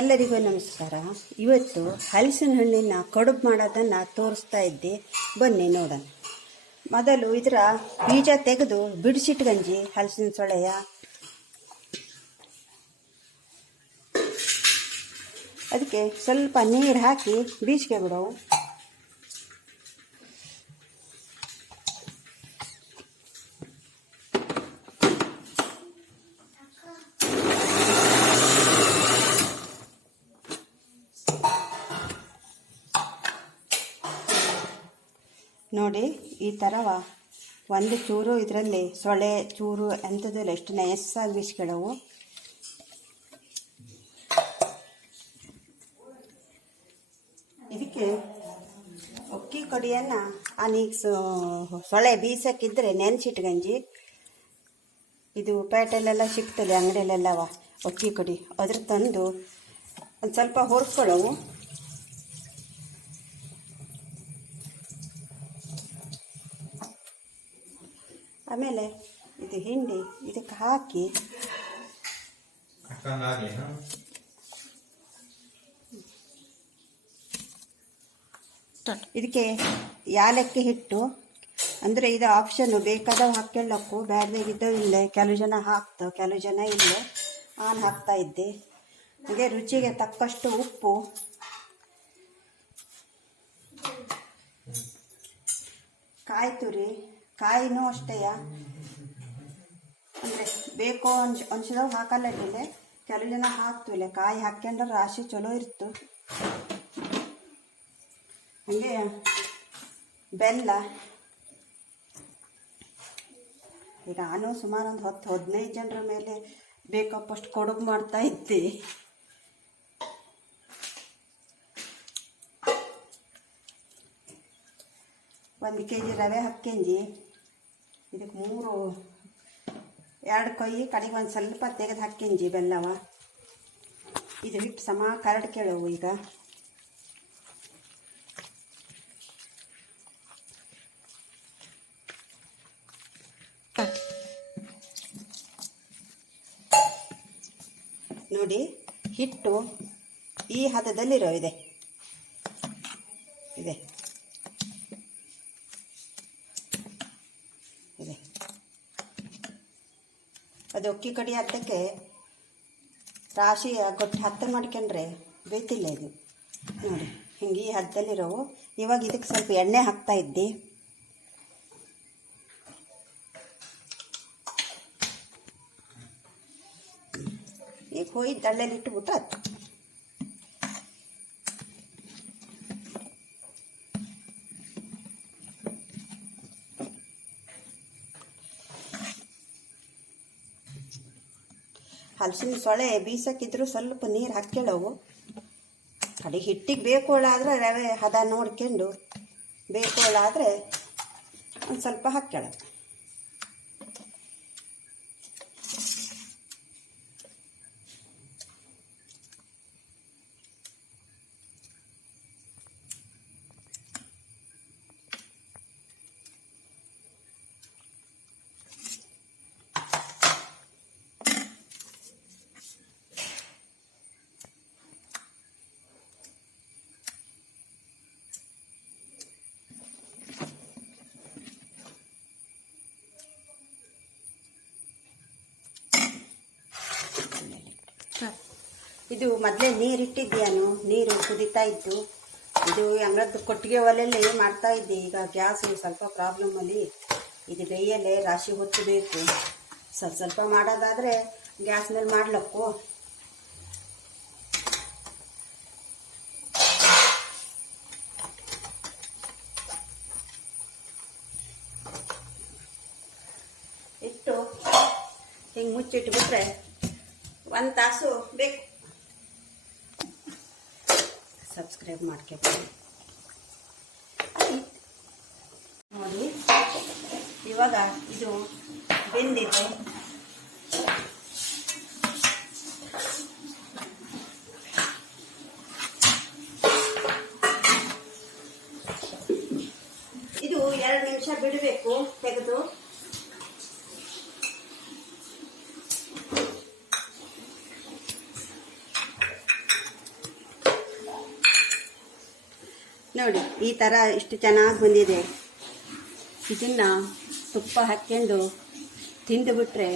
ಎಲ್ಲರಿಗೂ ನಮಸ್ಕಾರ. ಇವತ್ತು ಹಲಸಿನ ಹಣ್ಣಿನ ಕಡುಬು ಮಾಡೋದನ್ನು ತೋರಿಸ್ತಾ ಇದ್ದೆ, ಬನ್ನಿ ನೋಡೋಣ. ಮೊದಲು ಇದರ ಬೀಜ ತೆಗೆದು ಬಿಡಿಸಿಟ್ಗಂಜಿ ಹಲಸಿನ ಸೊಳೆಯ. ಅದಕ್ಕೆ ಸ್ವಲ್ಪ ನೀರು ಹಾಕಿ ಬೀಜಿಗೆ ಬಿಡವು. ನೋಡಿ, ಈ ಥರವ ಒಂದು ಚೂರು ಇದರಲ್ಲಿ ಸೊಳೆ ಚೂರು ಎಂಥದಿಲ್ಲ, ಎಷ್ಟು ನಯಸ್ಸಾಗಿ ಬೀಸ್ಕೊಳ್ಳವು. ಇದಕ್ಕೆ ಅಕ್ಕಿ ಕಡಿಯನ್ನು ಸೊಳೆ ಬೀಸಕ್ಕಿದ್ರೆ ನೆನೆಸಿಟ್ಗಂಜಿ. ಇದು ಪೇಟೆಲೆಲ್ಲ ಸಿಗ್ತದೆ, ಅಂಗಡಿಯಲ್ಲೆಲ್ಲವ ಅಕ್ಕಿ ಕಡಿ. ಅದ್ರ ತಂದು ಒಂದು ಸ್ವಲ್ಪ ಹುರ್ಕೊಳ್ಳವು. ಆಮೇಲೆ ಇದು ಹಿಂಡಿ ಇದಕ್ಕೆ ಹಾಕಿ ಇದಕ್ಕೆ ಯಾಲಕ್ಕಿ ಹಿಟ್ಟು ಅಂದರೆ ಇದು ಆಪ್ಷನ್ನು, ಬೇಕಾದವು ಹಾಕ್ಕೊಳ್ಳಕ್ಕೂ, ಬೇಡದಾಗಿದ್ದವು ಇಲ್ಲ. ಕೆಲವು ಜನ ಹಾಕ್ತಾವೆ, ಕೆಲವು ಜನ ಇಲ್ಲ. ನಾನು ಹಾಕ್ತಾ ಇದ್ದೆ. ಹಾಗೆ ರುಚಿಗೆ ತಕ್ಕಷ್ಟು ಉಪ್ಪು, ಕಾಯಿ ತುರಿ, ಕಾಯಿನೂ ಅಷ್ಟೇ ಅಂದರೆ ಬೇಕು ಅನ್ಸಿದವು ಹಾಕಲ್ಲ. ಕೆಲವು ಜನ ಹಾಕ್ತಿಲ್ಲ, ಕಾಯಿ ಹಾಕ್ಕೊಂಡ್ರೆ ರಾಶಿ ಚಲೋ ಇರ್ತು. ಹಾಗೆ ಬೆಲ್ಲ. ಈಗ ನಾನು ಸುಮಾರು ಒಂದು 10-15 ಜನರ ಮೇಲೆ ಬೇಕಪ್ಪಷ್ಟು ಕಡುಬು ಮಾಡ್ತಾ ಇದ್ದೆ. ಒಂದು kg ರವೆ ಹಾಕ್ಕೊಂಡಿ ಇದಕ್ಕೆ 2 ಕೈ ಕಡೆಗೆ ಒಂದು ಸ್ವಲ್ಪ ತೆಗೆದು ಹಾಕ್ಕೊಂಡಿ ಬೆಲ್ಲವ. ಇದು ಹಿಟ್ಟು ಸಮ ಕರಡು ಕೇಳವು. ಈಗ ನೋಡಿ, ಹಿಟ್ಟು ಈ ಹದದಲ್ಲಿರೋ ಇದೆ. ಅದು ಅಕ್ಕಿ ಕಡಿ ಹತ್ತಕ್ಕೆ ರಾಶಿ ಗೊಟ್ಟು ಹತ್ತ ಮಾಡ್ಕೊಂಡ್ರೆ ಬೇಯ್ತಿಲ್ಲ ಇದು. ನೋಡಿ, ಹಿಂಗೆ ಈ ಹದ್ದಲ್ಲಿರೋವು. ಇವಾಗ ಇದಕ್ಕೆ ಸ್ವಲ್ಪ ಎಣ್ಣೆ ಹಾಕ್ತಾ ಇದ್ದೆ. ಈಗ ಹೋಗಿ ದಳ್ಳೆಲಿ ಇಟ್ಟುಬಿಟ್ಟು ಅದು ಹಲಸಿನ ಸೊಳೆ ಬೀಸಕ್ಕಿದ್ರು ಸ್ವಲ್ಪ ನೀರು ಹಾಕ್ಕೊಳ್ಳವು. ಕಡೆ ಹಿಟ್ಟಿಗೆ ಬೇಕೋಳಾದ್ರೆ ರವೆ ಹದ ನೋಡ್ಕೊಂಡು, ಬೇಕೋಳಾದರೆ ಒಂದು ಸ್ವಲ್ಪ ಹಾಕ್ಕೊಳ್ಳೋದು. ಇದು ಮೊದಲೇ ನೀರಿಟ್ಟಿದ್ಯಾನು, ನೀರು ಕುದೀತಾ ಇತ್ತು. ಇದು ಅಂಗದ್ದು ಕೊಟ್ಟಿಗೆ ಒಲೆಯಲ್ಲಿ ಮಾಡ್ತಾ ಇದ್ದೆ. ಈಗ ಗ್ಯಾಸ್ ಸ್ವಲ್ಪ ಪ್ರಾಬ್ಲಮ್ಮಲ್ಲಿ ಇದು ಬೇಯಲ್ಲೇ ರಾಶಿ ಹೊತ್ತು ಬೇಕು. ಸ್ವಲ್ಪ ಮಾಡೋದಾದರೆ ಗ್ಯಾಸ್ ಮೇಲೆ ಮಾಡ್ಲಕ್ಕು. ಇಟ್ಟು ಹಿಂಗೆ ಮುಚ್ಚಿಟ್ಬಿಟ್ರೆ 1 ತಾಸು ಬೇಕು. ಸಬ್ಸ್ಕ್ರೈಬ್ ಮಾಡ್ಕೊಬೋದು. ನೋಡಿ, ಇವಾಗ ಇದು ಬೆಂದಿದೆ. ಇದು 2 ನಿಮಿಷ ಬಿಡಬೇಕು ತೆಗೆದು. ನೋಡಿ ಈ ಥರ ಇಷ್ಟು ಚೆನ್ನಾಗಿ ಬಂದಿದೆ. ಇದನ್ನು ತುಪ್ಪ ಹಾಕ್ಕೊಂಡು ತಿಂದುಬಿಟ್ರೆ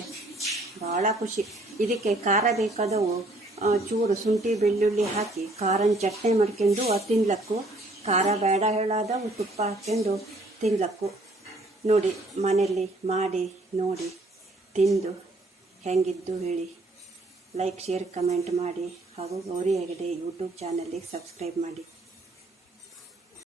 ಭಾಳ ಖುಷಿ. ಇದಕ್ಕೆ ಖಾರ ಬೇಕಾದವು ಚೂರು ಶುಂಠಿ ಬೆಳ್ಳುಳ್ಳಿ ಹಾಕಿ ಖಾರನ ಚಟ್ನಿ ಮಾಡ್ಕೊಂಡು ತಿನ್ಲಕ್ಕು. ಖಾರ ಬೇಡ ಹೇಳಾದವು ತುಪ್ಪ ಹಾಕ್ಕೊಂಡು ತಿನ್ಲಕ್ಕು. ನೋಡಿ ಮನೆಯಲ್ಲಿ ಮಾಡಿ ನೋಡಿ ತಿಂದು ಹೆಂಗಿದ್ದು ಹೇಳಿ. ಲೈಕ್ ಶೇರ್ ಕಮೆಂಟ್ ಮಾಡಿ ಹಾಗೂ ಗೌರಿ ಹೆಗಡೆ ಯೂಟ್ಯೂಬ್ ಚಾನಲ್ಗೆ ಸಬ್ಸ್ಕ್ರೈಬ್ ಮಾಡಿ.